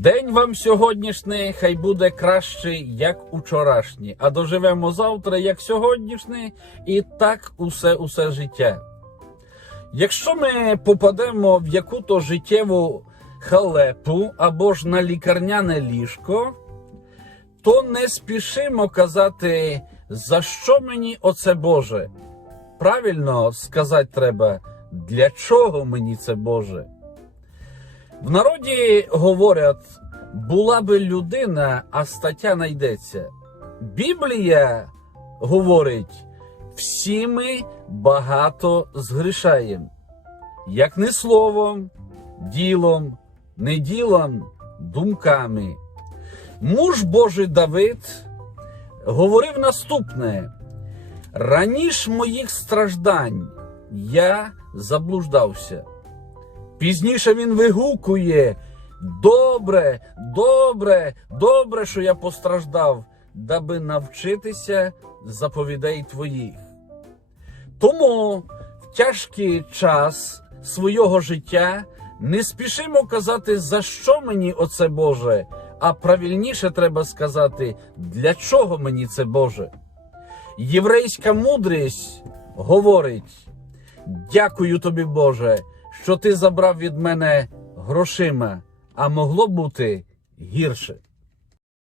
День вам сьогоднішній хай буде кращий, як учорашній, а доживемо завтра, як сьогоднішній, і так усе усе життя. Якщо ми попадемо в яку-то життєву халепу або ж на лікарняне ліжко, то не спішимо казати, за що мені оце Боже. Правильно сказати треба, для чого мені це Боже. В народі говорять, була би людина, а стаття знайдеться. Біблія говорить, всі ми багато згрішаємо. Як не словом, ділом, не ділом, думками. Муж Божий Давид говорив наступне: раніш моїх страждань я заблуждався. Пізніше він вигукує: Добре, добре, добре, що я постраждав, даби навчитися заповідей твоїх. Тому в тяжкий час свого життя не спішимо казати, за що мені оце Боже, а правильніше треба сказати, для чого мені це Боже. Єврейська мудрість говорить: Дякую тобі, Боже, що ти забрав від мене грошима, а могло бути гірше.